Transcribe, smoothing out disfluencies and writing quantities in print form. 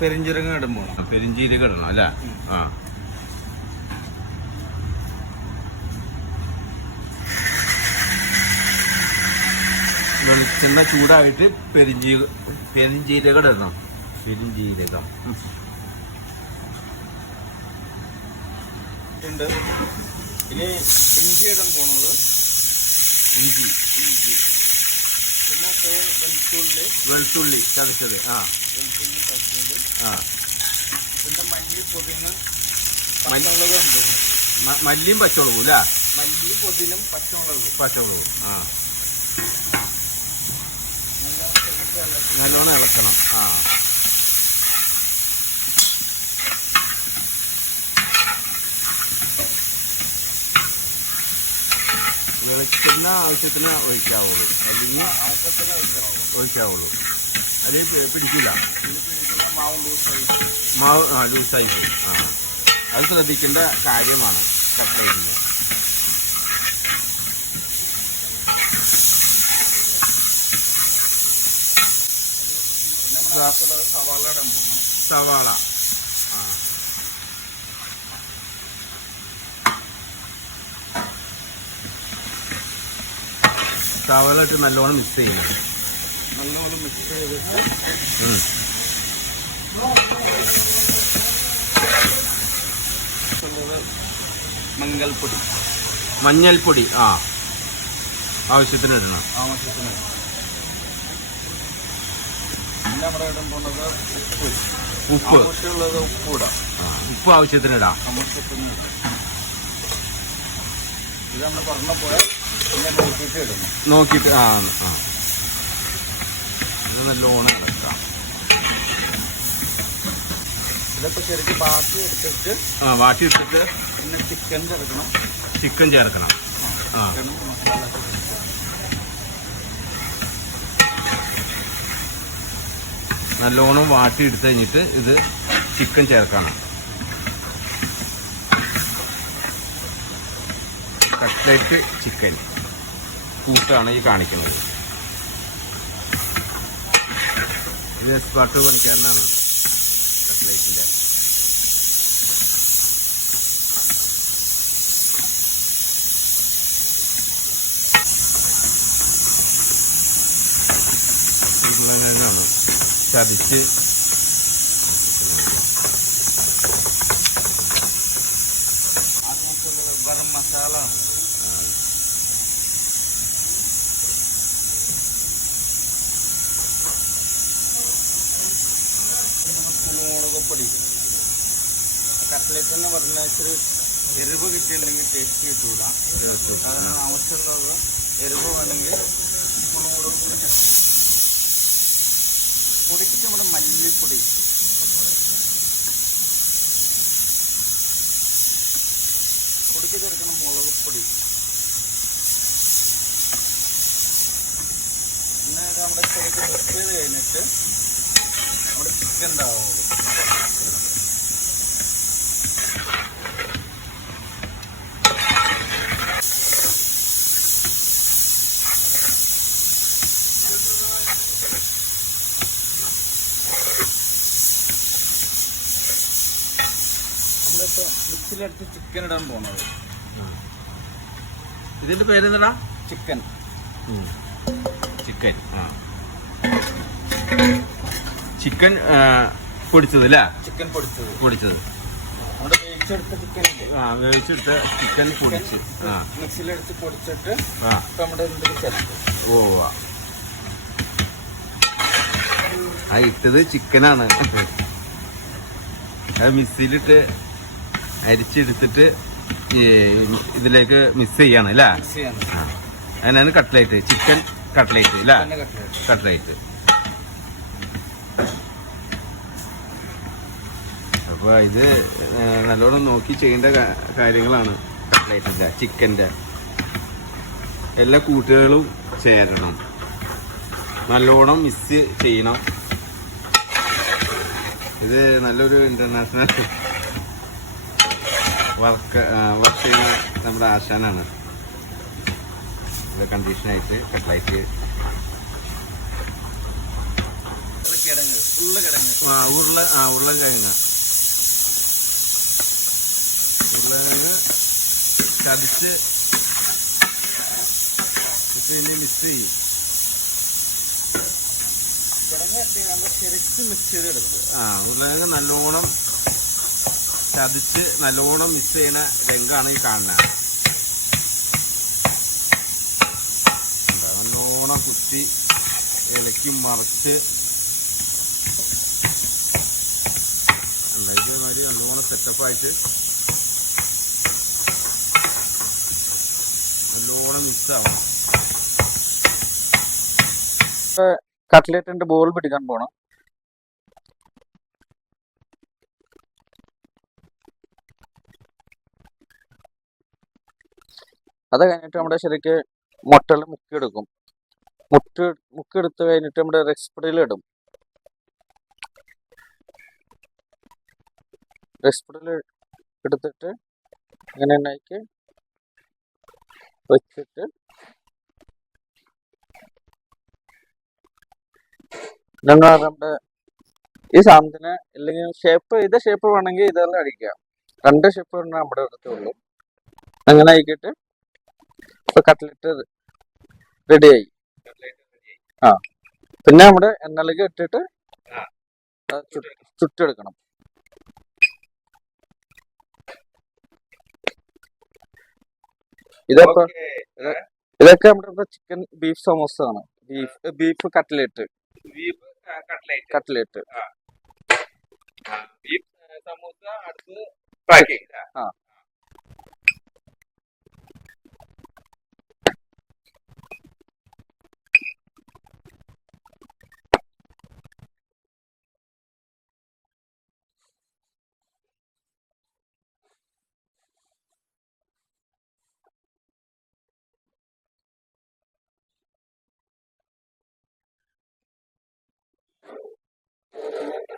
പെരിഞ്ചീരകം ഇടുമ്പോൾ പെരിഞ്ചീരകം ഇടണം അല്ലേ? ആ വെളിച്ചെണ്ണ ചൂടായിട്ട് പെരിഞ്ചീരകം ഇടണം. പെരിഞ്ചീരകം ഉണ്ട്. ഇനി ഇഞ്ചി ഇടാൻ പോണത്. ഇഞ്ചി പിന്നെ വെളുത്തുള്ളി ചതച്ചത്. വെളുത്തുള്ളി ചതച്ചത്. പിന്നെ മല്ലി പുതിന പച്ചമുളക് ഉണ്ട്. മല്ലിയും പച്ചമുളകും അല്ലേ? മല്ലി പുതിനും പച്ചമുളകും. നല്ലോണം ഇളക്കണം. വെളിച്ചെണ്ണ ആവശ്യത്തിന് ഒഴിക്കാവുള്ളൂ, അല്ലെങ്കിൽ ഒഴിക്കാവുള്ളൂ. അല്ലെങ്കിൽ പിടിക്കില്ല, മാവ് ലൂസായി പോയി. അത് ശ്രദ്ധിക്കേണ്ട കാര്യമാണ് കട്ട്ലേറ്റിൻ്റെ. സവാള ഇടാൻ പോകണം. സവാള സവാള ഇട്ട് നല്ലോണം മിക്സ് ചെയ്യണം. നല്ലോണം മിക്സ് ചെയ്തിട്ട് മഞ്ഞൾപ്പൊടി ആവശ്യത്തിന് ഇടണം. പിന്നെ നമ്മുടെ ഇടാൻ പോകുന്നത് ഉപ്പ്. ഉപ്പ് ആവശ്യത്തിന് ഇടാം. ഇത് നമ്മൾ പറഞ്ഞ പോലെ പിന്നെ നോക്കിയിട്ട് ഇടണം. നോക്കിയിട്ട് ഇത് നല്ലോണം ഇടക്കാം. ഇതൊക്കെ ശരിക്കും ബാക്കി എടുത്തിട്ട് പിന്നെ ചിക്കൻ ചേർക്കണം. മസാല നല്ലോണം വാട്ടി എടുത്തു കഴിഞ്ഞിട്ട് ഇത് ചിക്കൻ ചേർക്കണം. കട്ട്ലേറ്റ് ചിക്കൻ കൂട്ടാണ് ഈ കാണിക്കുന്നത്. ഇത് എക്സ്പെർട്ട് പണിക്കാരനാണ് കട്ട്ലേറ്റിൻ്റെ. ാണ് ചതിച്ച് ഗരം മസാല, കുരുമുളക് പൊടി. കട്ട്ലേറ്റ് എന്ന് പറഞ്ഞാൽ ഇച്ചിരി എരിവ് കിട്ടിയിട്ടുണ്ടെങ്കിൽ ടേസ്റ്റ് കിട്ടൂല. അതിന് ആവശ്യമുള്ളത് എരിവ് വേണമെങ്കിൽ കുരുമുളക് പൊടിക്ക് നമ്മുടെ മല്ലിപ്പൊടി, പൊടിക്ക് ചേർക്കണം മുളക് പൊടി. പിന്നെ നമ്മുടെ ചെറുക്ക് മിക്സ് ചെയ്ത് കഴിഞ്ഞിട്ട് നമ്മുടെ ചിക്കൻ ഉണ്ടാവുള്ളൂ. നമ്മളിപ്പോൾ മിക്സിയിലെടുത്ത് ചിക്കൻ ഇടാൻ പോണത്. ഇതിന്റെ പേരെന്താ? ചിക്കൻ ചിക്കൻ പൊടിച്ചത് അല്ലേ? ചിക്കൻ പൊടിച്ചത് നമ്മുടെ വേവിച്ചെടുത്ത ചിക്കൻ വേവിച്ചെടുത്ത ചിക്കൻ പൊടിച്ച് മിക്സിയിലെടുത്ത് പൊടിച്ചിട്ട് നമ്മുടെ ചേർത്ത്. ഇട്ടത് ചിക്കനാണ്. അത് മിക്സിയിലിട്ട് അരിച്ചെടുത്തിട്ട് ഇതിലേക്ക് മിക്സ് ചെയ്യാണ് അല്ലേ? അതിനാണ് കട്ട്ലേറ്റ്, ചിക്കൻ കട്ട്ലേറ്റ് അല്ലേ? കട്ട്ലേറ്റ്. അപ്പോൾ ഇത് നല്ലോണം നോക്കി ചെയ്യേണ്ട കാര്യങ്ങളാണ് കട്ട്ലേറ്റിൻ്റെ, ചിക്കൻ്റെ. എല്ലാ കൂട്ടുകളും ചേരണം, നല്ലോണം മിക്സ് ചെയ്യണം. ഇത് നല്ലൊരു ഇൻ്റർനാഷണൽ വർക്ക് ചെയ്യുന്ന നമ്മുടെ ആശാനാണ്. ഇത് കണ്ടീഷനായിട്ട് കട്ട്ലേറ്റ് കിഴങ്ങ് ഫുള്ള് കിഴങ്ങ്. ഉരുളക്കിഴങ്ങ് ചതിച്ച് ഇനി മിക്സ് ചെയ്യും. കിഴങ്ങ് നമ്മൾ ശരിക്കും മിക്സ് ചെയ്ത് എടുക്കണം. ഉരുളക്കിഴങ്ങ് നല്ലോണം ചതിച്ച് നല്ലോണം മിക്സ് ചെയ്യണ രംഗമാണ് ഈ കാണുന്നത്. നല്ലോണം കുത്തി ഇളക്കി മറിച്ച് ഇതേമാതിരി നല്ലോണം സെറ്റപ്പായിട്ട് നല്ലോണം മിക്സ് ആവണം. കട്ട്ലേറ്റിന്റെ ബോൾ പിടിക്കാൻ പോണം. അത് കഴിഞ്ഞിട്ട് നമ്മുടെ ശരിക്ക് മുട്ടയിൽ മുക്കിയെടുക്കും. മുക്കിയെടുത്ത് കഴിഞ്ഞിട്ട് നമ്മുടെ റെക്സ്പിഡിൽ ഇടും. റെക്സ്പിഡിൽ എടുത്തിട്ട് ഇങ്ങനെ ഉണ്ടാക്കി വെച്ചിട്ട് നമ്മുടെ ഈ സാധനത്തിന് അല്ലെങ്കിൽ ഇത് ഷേപ്പ് വേണമെങ്കിൽ ഇതെല്ലാം അടിക്കാം. 2 ഷേപ്പ് വേണമെങ്കിൽ നമ്മുടെ അടുത്തുള്ളൂ. അങ്ങനെ ആയിക്കിട്ട് ഇപ്പൊ കട്ട്ലറ്റ് റെഡിയായി. പിന്നെ നമ്മുടെ എണ്ണയിലേക്ക് ഇട്ടിട്ട് ചുട്ടെടുക്കണം. ഇതൊക്കെ നമ്മുടെ ചിക്കൻ ബീഫ് സമോസ ആണ്. Beef cutlet. ബീഫ് സമൂസ അടുത്ത് പാക്കിംഗ്.